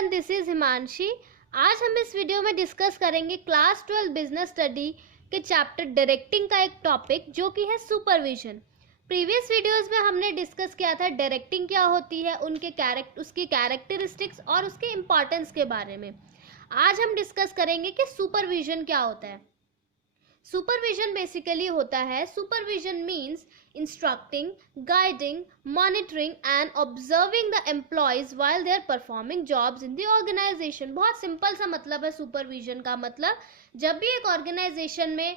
Everyone, this is Himanshi. आज हम इस वीडियो में डिस्कस करेंगे क्लास 12 बिजनेस स्टडी के चैप्टर डायरेक्टिंग का एक टॉपिक जो कि है सुपरविजन। प्रीवियस वीडियोस में हमने डिस्कस किया था डायरेक्टिंग क्या होती है, उसकी कैरेक्टरिस्टिक्स और उसके इम्पॉर्टेंस के बारे में। आज हम डिस्कस करेंगे कि सुपरविजन क्या होता है। सुपरविजन बेसिकली होता है, supervision means instructing, guiding, monitoring and observing the employees while they are performing jobs in the organization। बहुत सिंपल सा मतलब है सुपरविजन का। मतलब जब भी एक ऑर्गेनाइजेशन में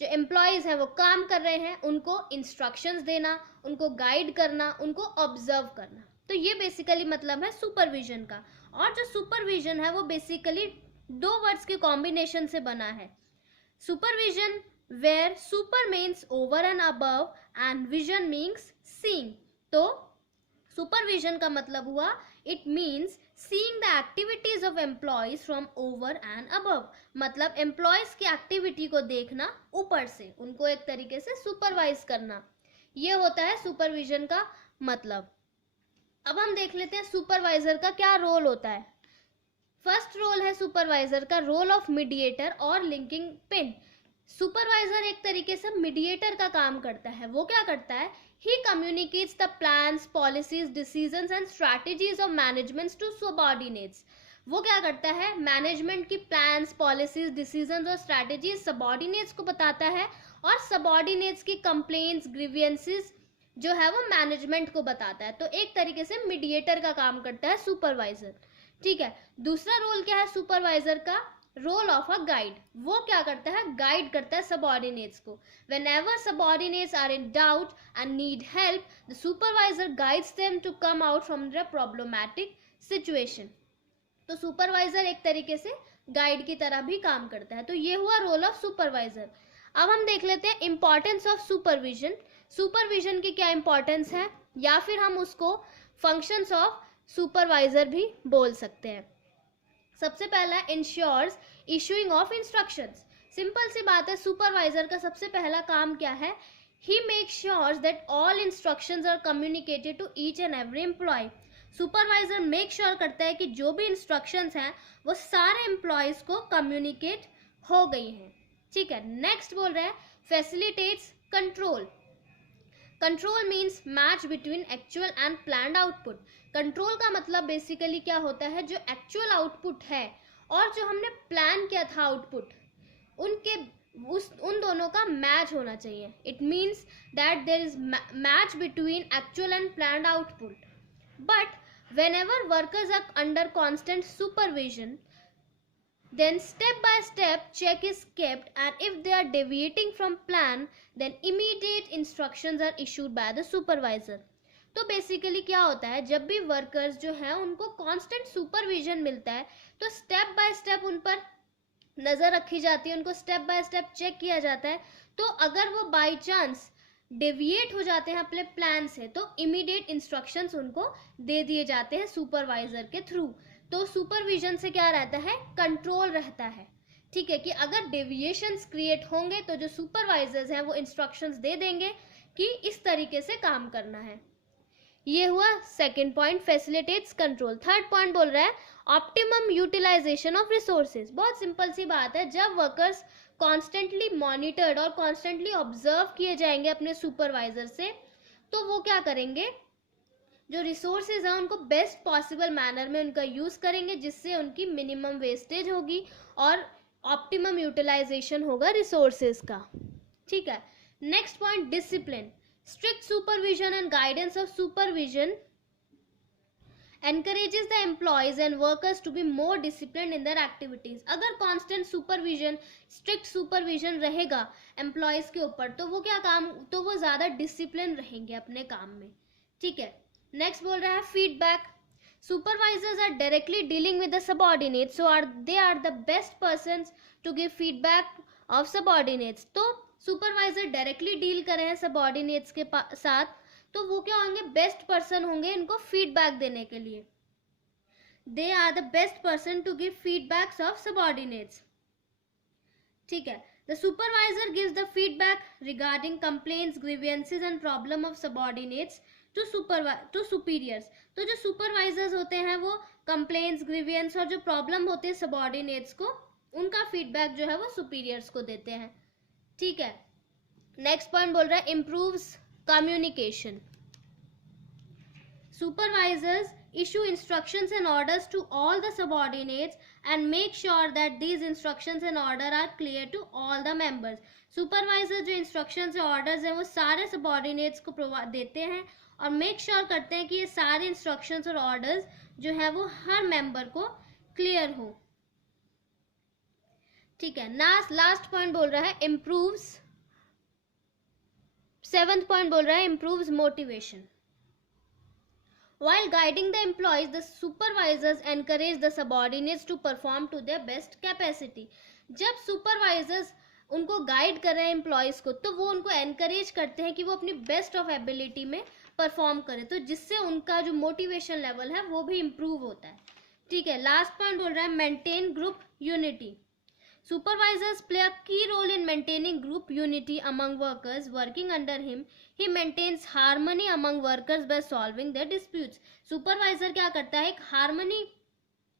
जो एम्प्लॉयज हैं वो काम कर रहे हैं, उनको इंस्ट्रक्शंस देना, उनको गाइड करना, उनको ऑब्जर्व करना। तो ये बेसिकली मतलब है सुपरविजन का। और जो सुपरविजन है वो बेसिकली दो वर्ड्स के कॉम्बिनेशन से बना है। Supervision where super means over and above and vision means seeing। तो supervision का मतलब हुआ it means seeing the activities of employees from over and above। मतलब employees की activity को देखना ऊपर से, उनको एक तरीके से supervise करना, ये होता है supervision का मतलब। अब हम देख लेते हैं supervisor का क्या रोल होता है। फर्स्ट रोल है सुपरवाइजर का रोल ऑफ मीडिएटर और लिंकिंग पिन। सुपरवाइजर एक तरीके से मीडिएटर का काम करता है। वो क्या करता है, he communicates the plans, policies, decisions and strategies of managements to subordinates. वो क्या करता है, मैनेजमेंट की प्लान्स, पॉलिसीज, डिसीजंस और स्ट्रैटेजीज सबऑर्डिनेट्स को बताता है, और सबऑर्डिनेट्स की कंप्लेंट्स, ग्रीवियंसेस जो है वो मैनेजमेंट को बताता है। तो एक तरीके से मीडिएटर का काम करता है सुपरवाइजर। ठीक है। दूसरा रोल क्या है सुपरवाइजर का, रोल ऑफ अ गाइड। वो क्या करता है, गाइड करता है सबऑर्डिनेट्स को। Whenever subordinates are in doubt and need help, the supervisor guides them to come out from the problematic situation. तो सुपरवाइजर एक तरीके से गाइड की तरह भी काम करता है। तो ये हुआ रोल ऑफ सुपरवाइजर। अब हम देख लेते हैं इंपॉर्टेंस ऑफ सुपरविजन। सुपरविजन की क्या इंपॉर्टेंस है, या फिर हम उसको फंक्शंस ऑफ सुपरवाइजर भी बोल सकते हैं। सबसे पहला ensures issuing of instructions. Simple सी बात है, सुपरवाइजर का सबसे पहला काम क्या है, he make sure that all instructions are communicated to each and every employee. Supervisor make sure करता है कि जो भी इंस्ट्रक्शंस हैं वो सारे एम्प्लॉयज को कम्युनिकेट हो गई हैं। ठीक है। नेक्स्ट बोल रहा है facilitates control. Control means match between actual and planned output. Control का मतलब बेसिकली क्या होता है, जो एक्चुअल आउटपुट है और जो हमने प्लान किया था आउटपुट, उन दोनों का मैच होना चाहिए। It means that there is match between actual and planned output. But whenever workers are under constant supervision, then step by step check is kept, and if they are deviating from plan, then immediate instructions are issued by the supervisor। तो basically क्या होता है, जब भी workers जो हैं उनको constant supervision मिलता है तो स्टेप बाय स्टेप उन पर नज़र रखी जाती है, उनको स्टेप बाय स्टेप चेक किया जाता है। तो अगर वो बाय चांस डेविएट हो जाते हैं अपने प्लान से तो इमीडिएट इंस्ट्रक्शंस उनको दे दिए जाते हैं सुपरवाइजर के थ्रू। तो सुपरविजन से क्या रहता है, कंट्रोल रहता है। ठीक है, कि अगर डेविएशंस क्रिएट होंगे तो जो सुपरवाइजर्स हैं वो इंस्ट्रक्शंस दे देंगे कि इस तरीके से काम करना है। ये हुआ second point, facilitates control. Third point बोल रहा है ऑप्टिमम यूटिलाइजेशन ऑफ रिसोर्सेज। बहुत सिंपल सी बात है, जब वर्कर्स कॉन्स्टेंटली मॉनिटर्ड और कॉन्स्टेंटली ऑब्जर्व किए जाएंगे अपने सुपरवाइजर से, तो वो क्या करेंगे, जो रिसोर्सेज हैं उनको बेस्ट पॉसिबल मैनर में उनका यूज़ करेंगे, जिससे उनकी मिनिमम वेस्टेज होगी और ऑप्टिमम यूटिलाइजेशन होगा रिसोर्सेज का। ठीक है। Next point discipline. Strict supervision and guidance of supervision encourages the employees and workers to be more disciplined in their activities। अगर constant supervision, strict supervision रहेगा employees के ऊपर तो वो क्या काम, तो वो ज़्यादा discipline रहेंगे अपने काम में। ठीक है। नेक्स्ट बोल रहा है feedback. Supervisors are directly dealing with the subordinates, so they are the best persons to give feedback of subordinates. तो सुपरवाइजर डायरेक्टली डील कर रहे हैं सबऑर्डिनेट्स के साथ, तो वो क्या होंगे, बेस्ट पर्सन होंगे इनको फीडबैक देने के लिए। They are the best person to give feedbacks of subordinates. ठीक है। The supervisor gives the feedback regarding complaints, grievances and problem of subordinates to superiors. तो जो सुपरवाइजर्स होते हैं वो कंप्लेंट्स, ग्रीवियंस और जो प्रॉब्लम होते हैं सबॉर्डिनेट्स को, उनका फीडबैक जो है वो सुपीरियर्स को देते हैं। ठीक है, नेक्स्ट पॉइंट बोल रहा है improves communication. Supervisors issue instructions and orders to all the subordinates and make sure that these instructions and orders are clear to all the members. Supervisor जो instructions और orders हैं वो सारे subordinates को देते हैं और make sure करते हैं कि ये सारे instructions और orders जो है वो हर member को clear हो। ठीक है, लास्ट पॉइंट बोल रहा है improves, 7th पॉइंट बोल रहा है improves motivation. While guiding the employees, the supervisors encourage the subordinates to perform to their best capacity. जब supervisors उनको गाइड कर रहे हैं एम्प्लॉयज़ को, तो वो उनको एनकरेज करते हैं कि वो अपनी बेस्ट ऑफ एबिलिटी में परफॉर्म करें, तो जिससे उनका जो मोटिवेशन लेवल है वो भी इम्प्रूव होता है। ठीक है, लास्ट पॉइंट बोल रहा है maintain group unity. Supervisors play a key role in maintaining group unity among workers working under him. He maintains harmony among workers by solving their disputes. Supervisor क्या करता है, एक हार्मनी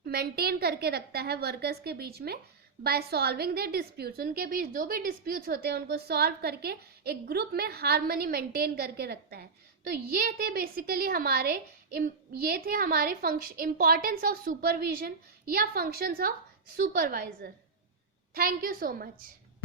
मेंटेन करके रखता है वर्कर्स के बीच में by solving their disputes. उनके बीच जो भी disputes होते हैं उनको सॉल्व करके एक ग्रुप में हार्मनी मेंटेन करके रखता है। तो ये थे बेसिकली हमारे इंपॉर्टेंस ऑफ सुपरविजन या functions of supervisor. Thank you so much.